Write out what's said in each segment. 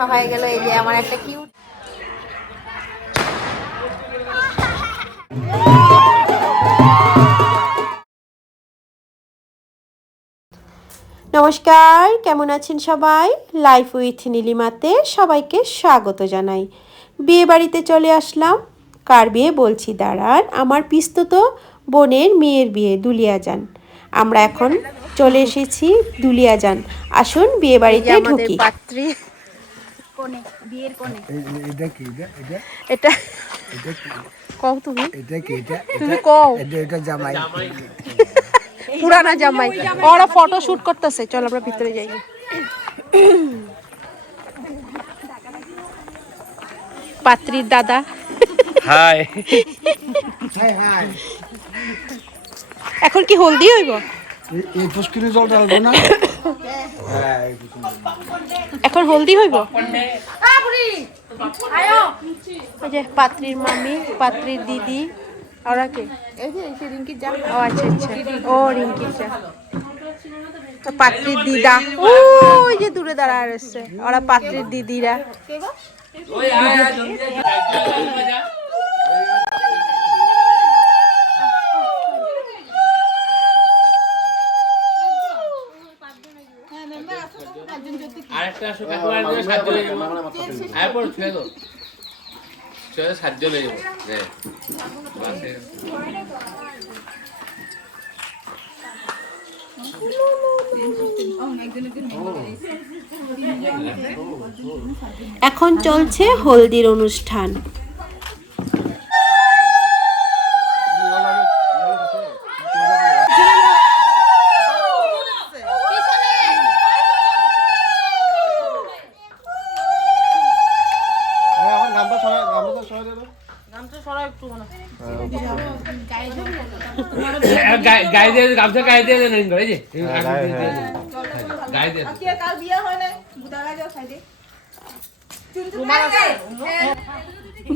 দেখা হয়ে গেল। এই যে আমার একটা কিউট নমস্কার, কেমন আছেন সবাই? লাইফ উইথ নীলিমাতে সবাইকে স্বাগত জানাই। বিয়ে বাড়িতে চলে আসলাম। কার বিয়ে বলছি দাঁড়ান, আমার পিস্তত বোনের মেয়ের বিয়ে, দুলিয়াজান। আমরা এখন চলে এসেছি দুলিয়াজান। আসুন বিয়ে বাড়িতে ঢুকি। পাত্রী কোণে, বিয়ের কোণে। এটা কি? এটা কও তুমি, এটা কি? তুমি কও। এটা জামাই, পুরানা জামাই। ওরা ফটো শুট করতেছে, চল আমরা ভিতরে যাই। পাত্রীর দাদা, হাই হাই। এখন কি হলদি হইব? এই পুষ্কিনি জল ঢালবো না? এখন হলদি হইব। ওই যে পাত্রীর মামি, পাত্রীর দিদি, ওরা কে? ও আচ্ছা আচ্ছা, ও রিঙ্কির যা। তো পাত্রীর দিদা ওই যে দূরে দাঁড়ায় রয়েছে, ওরা পাত্রীর দিদিরা। আরেকটা আসো কাকু, আরেকটা সাহায্য লয়ে যাবো। আরেকবার ছুঁয়ে দাও, ছুঁয়ে সাহায্য লয়ে যাবো। এখন চলছে হলদির অনুষ্ঠান। গামছা গায়ে দিয়ে দেন এই যে গায়ে দিয়ে।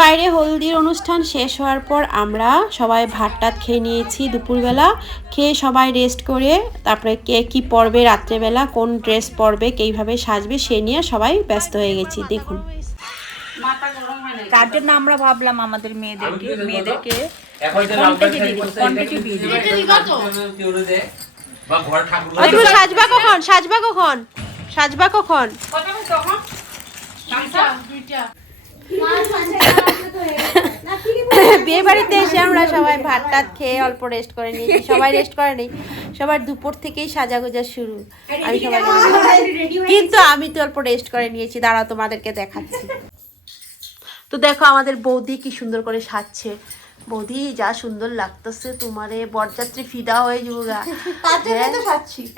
বাইরে হলদির অনুষ্ঠান শেষ হওয়ার পর আমরা সবাই ভাত টাত খেয়ে নিয়েছি। দুপুরবেলা খেয়ে সবাই রেস্ট করে তারপরে কে কী পরবে, রাত্রেবেলা কোন ড্রেস পরবে, কীভাবে সাজবে সে নিয়ে সবাই ব্যস্ত হয়ে গেছি। দেখুন, তার জন্য আমরা ভাবলাম আমাদের মেয়েদেরকে তুমি সাজবা কখন? সাজবা কখন? সাজবা কখন? বিয়ে বাড়িতে এসে আমরা সবাই ভাত টাত খেয়ে অল্প রেস্ট করে নিয়েছি। সবাই রেস্ট করে নেই, সবার দুপুর থেকেই সাজাগোজা শুরু। আমি সবাই কিন্তু আমি তো অল্প রেস্ট করে নিয়েছি, দাঁড়াও তোমাদেরকে দেখাচ্ছি। তো দেখো আমাদের বৌদি কি সুন্দর করে সাজছে। বৌদি যা সুন্দর লাগতেছে তোমারে, বরযাত্রী ফিদা হয়ে যাবো।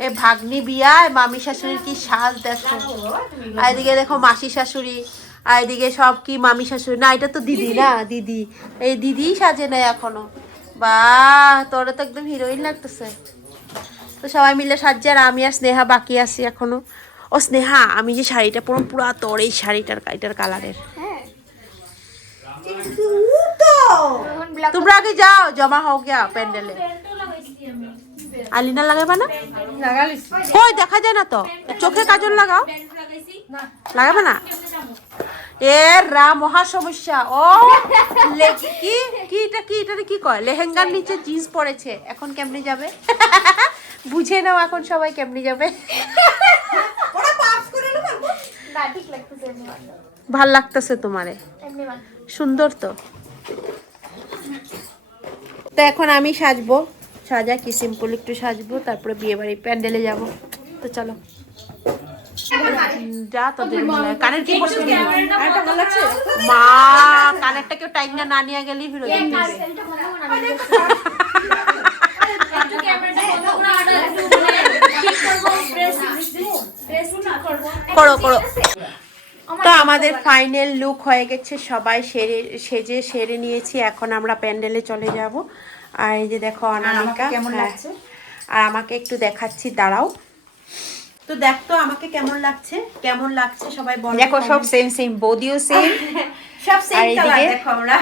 এই ভাগ্নি বিয়ায় মামি শাশুড়ির কি সাজ দেখো। আর এদিকে দেখো মাসি শাশুড়ি, আর এদিকে সব কি মামি শাশুড়ি না, এটা তো দিদি না, দিদি। এই দিদি সাজে না এখনো। বাহ, তোরা তো একদম হিরোইন লাগতেছে। তো সবাই মিলে সাজছে, আর আমি আর স্নেহা বাকি আছি এখনো। ও স্নেহা, আমি যে শাড়িটা পরো পুরা তোর এই শাড়িটার এটার কালারের। তোমরা আগে যাও, জমা হও গিয়া প্যান্ডেলে। আলিনা লাগাবা না? কই দেখা যায় না তো, চোখে কাজল লাগাও। লাগাবে না? এ রা মহা সমস্যা। ও কি কি এটা কি, এটা কি কয়, লেহেঙ্গার নিচে জিন্স পরেছে, এখন কেমনে যাবে? বুঝে নাও এখন সবাই কেমনে যাবে। ভাল লাগতেছে তোমারে, সুন্দর তো। তো এখন আমি সাজবো, সাজা কি সিম্পল একটু সাজবো, তারপরে বিয়ে বাড়ি প্যান্ডেলে যাবো। তো চলো যা তোদের কানের কি পছন্দ মা, কানেরটা কেউ টাইম না নিয়ে গেলেই ফিরে করো করো। তো আমাদের ফাইনাল লুক হয়ে গেছে, সবাই সেজে সেরে নিয়েছি। এখন আমরা প্যান্ডেলে চলে যাব। আর এই যে দেখো অনামিকা কেমন লাগছে, আর আমাকে একটু দেখাচ্ছি, দাঁড়াও। তো দেখতো আমাকে কেমন লাগছে, কেমন লাগছে সবাই বলো। দেখো সব সেম সেম, বডিও সেম, সব সেম কালার। দেখো আমরা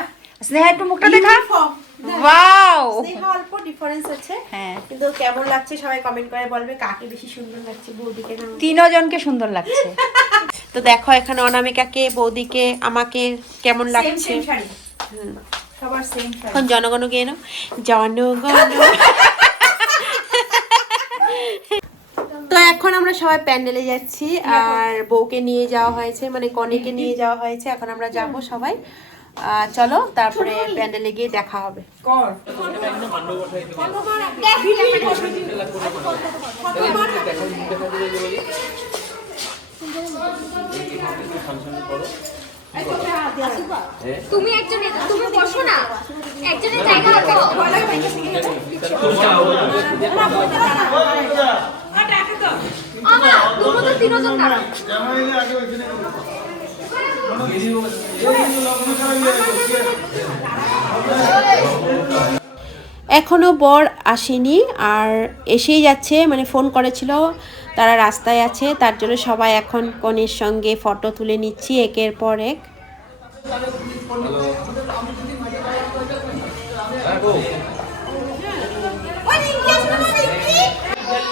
স্নেহা একটু মুখটা দেখা, ওয়াও স্নেহা অল্প ডিফারেন্স আছে, হ্যাঁ কিন্তু কেমন লাগছে সবাই কমেন্ট করে বলবে কাকে বেশি সুন্দর লাগছে, বৌদিকে না আমাকে? তিনজনকে সুন্দর লাগছে। তো দেখো এখানে অনামিকাকে, বৌদিকে, আমাকে কেমন লাগছে। সবার সেম এখন জনগণ গিয়ে নাও, জনগণ। তো এখন আমরা সবাই প্যান্ডেলে যাচ্ছি, আর বউকে নিয়ে যাওয়া হয়েছে, মানে কনেকে নিয়ে যাওয়া হয়েছে। এখন আমরা যাব সবাই, চলো তারপরে প্যান্ডেলে গিয়ে দেখা হবে। তুমি একজনে তুমি বসো না, একজনের জায়গা রাখো। তুমি তো তিনজন দাঁড়াও। এখনো বর আসেনি, আর এসেই যাচ্ছে, মানে ফোন করেছিল, তারা রাস্তায় আছে, তার জন্য সবাই এখন কনের সঙ্গে ফটো তুলে নিচ্ছি একের পর এক।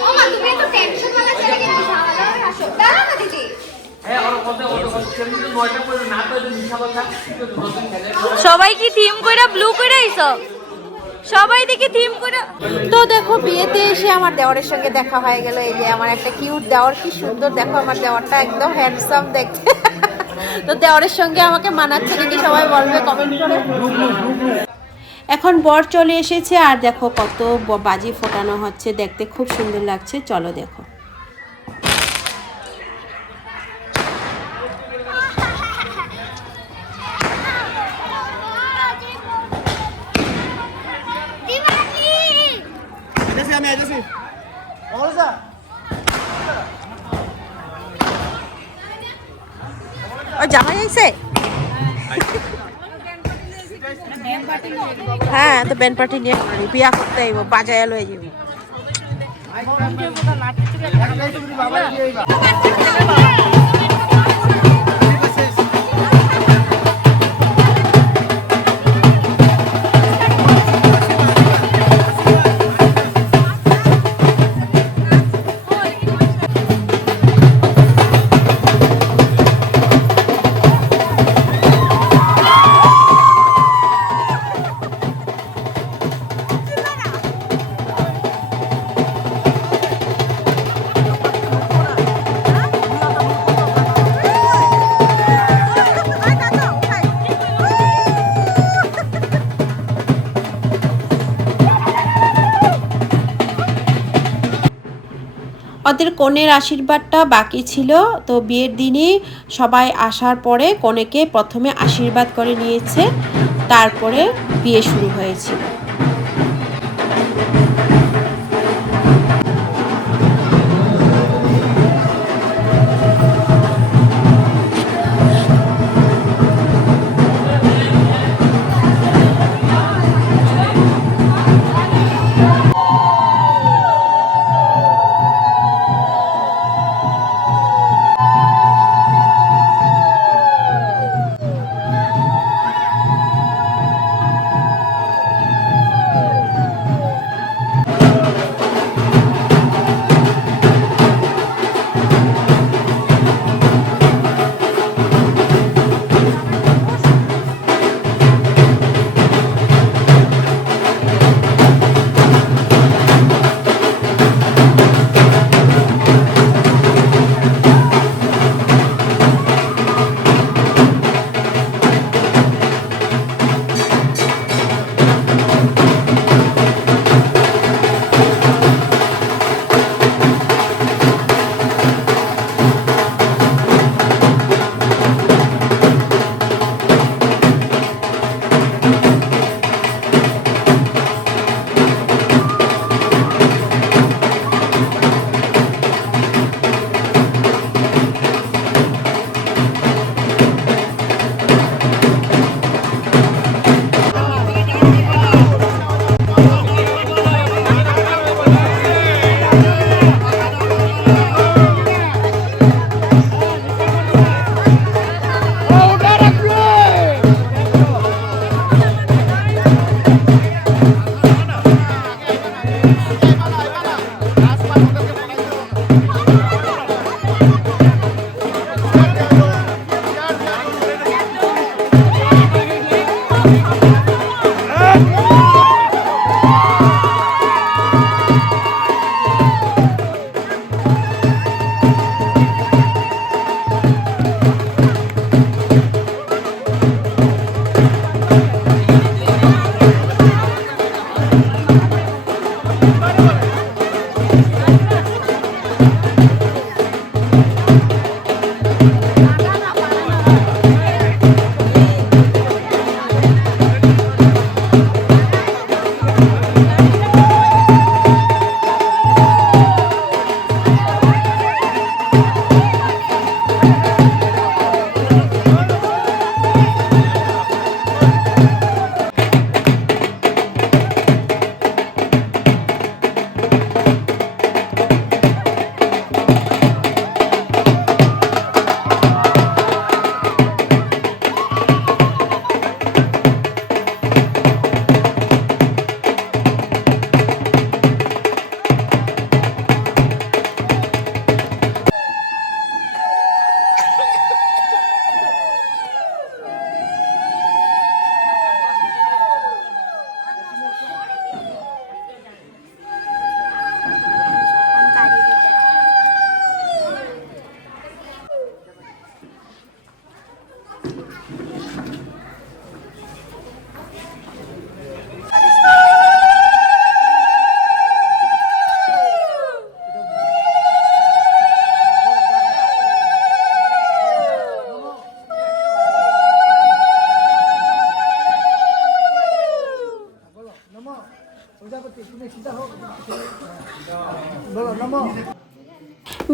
ওমা তুমি এত টেনশন वाला জায়গায় গেলে ঝামেলা হয়ে আসো। দাঁড়াও না দিদি। সবাই কি থিম কইরা ব্লু কইরা আইছো? সবাই দেখি থিম কইরা। তো দেখো বিয়েতে এসে আমার দেওরের সঙ্গে দেখা হয়ে গেল। এই যে আমার একটা কিউট দেওর, কি সুন্দর দেখো আমার দেওরটা, একদম হ্যান্ডসাম দেখতে। তো দেওরের সঙ্গে আমাকে মানাচ্ছে নাকি সবাই বলবে কমেন্ট করে। এখন বর চলে এসেছে, আর দেখো কত বাজি ফোটানো হচ্ছে, দেখতে খুব সুন্দর লাগছে। চলো দেখো। ও জামাই আইছে? হ্যাঁ, তো ব্যান্ড পার্টি নিয়ে বিয়া করতে আইব, বাজায় লয়ে যাইব। ওদের কনের আশীর্বাদটা বাকি ছিল, তো বিয়ের দিনে সবাই আসার পরে কনেকে প্রথমে আশীর্বাদ করে নিয়েছে, তারপরে বিয়ে শুরু হয়েছিল।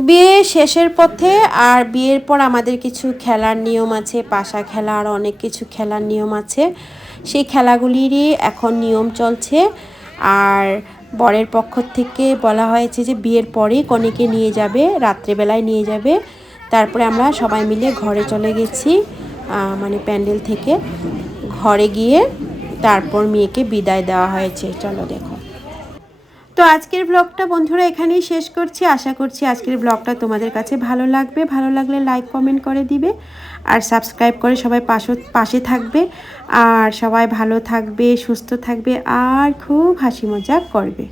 বিয়ে শেষের পথে, আর বিয়ের পর আমাদের কিছু খেলার নিয়ম আছে, পাশা খেলা আর অনেক কিছু খেলার নিয়ম আছে। সেই খেলাগুলিরই এখন নিয়ম চলছে। আর বরের পক্ষ থেকে বলা হয়েছে যে বিয়ের পরেই কনেকে নিয়ে যাবে, রাত্রেবেলায় নিয়ে যাবে। তারপরে আমরা সবাই মিলে ঘরে চলে গেছি, মানে প্যান্ডেল থেকে ঘরে গিয়ে তারপর মেয়েকে বিদায় দেওয়া হয়েছে। চলো দেখো। তো আজকের ব্লগটা বন্ধুরা এখানেই শেষ করছি। আশা করছি আজকের ব্লগটা তোমাদের কাছে ভালো লাগবে। ভালো লাগলে লাইক কমেন্ট করে দিবে, আর সাবস্ক্রাইব করে সবাই পাশে থাকবে। আর সবাই ভালো থাকবে, সুস্থ থাকবে, আর খুব হাসি মজা করবে।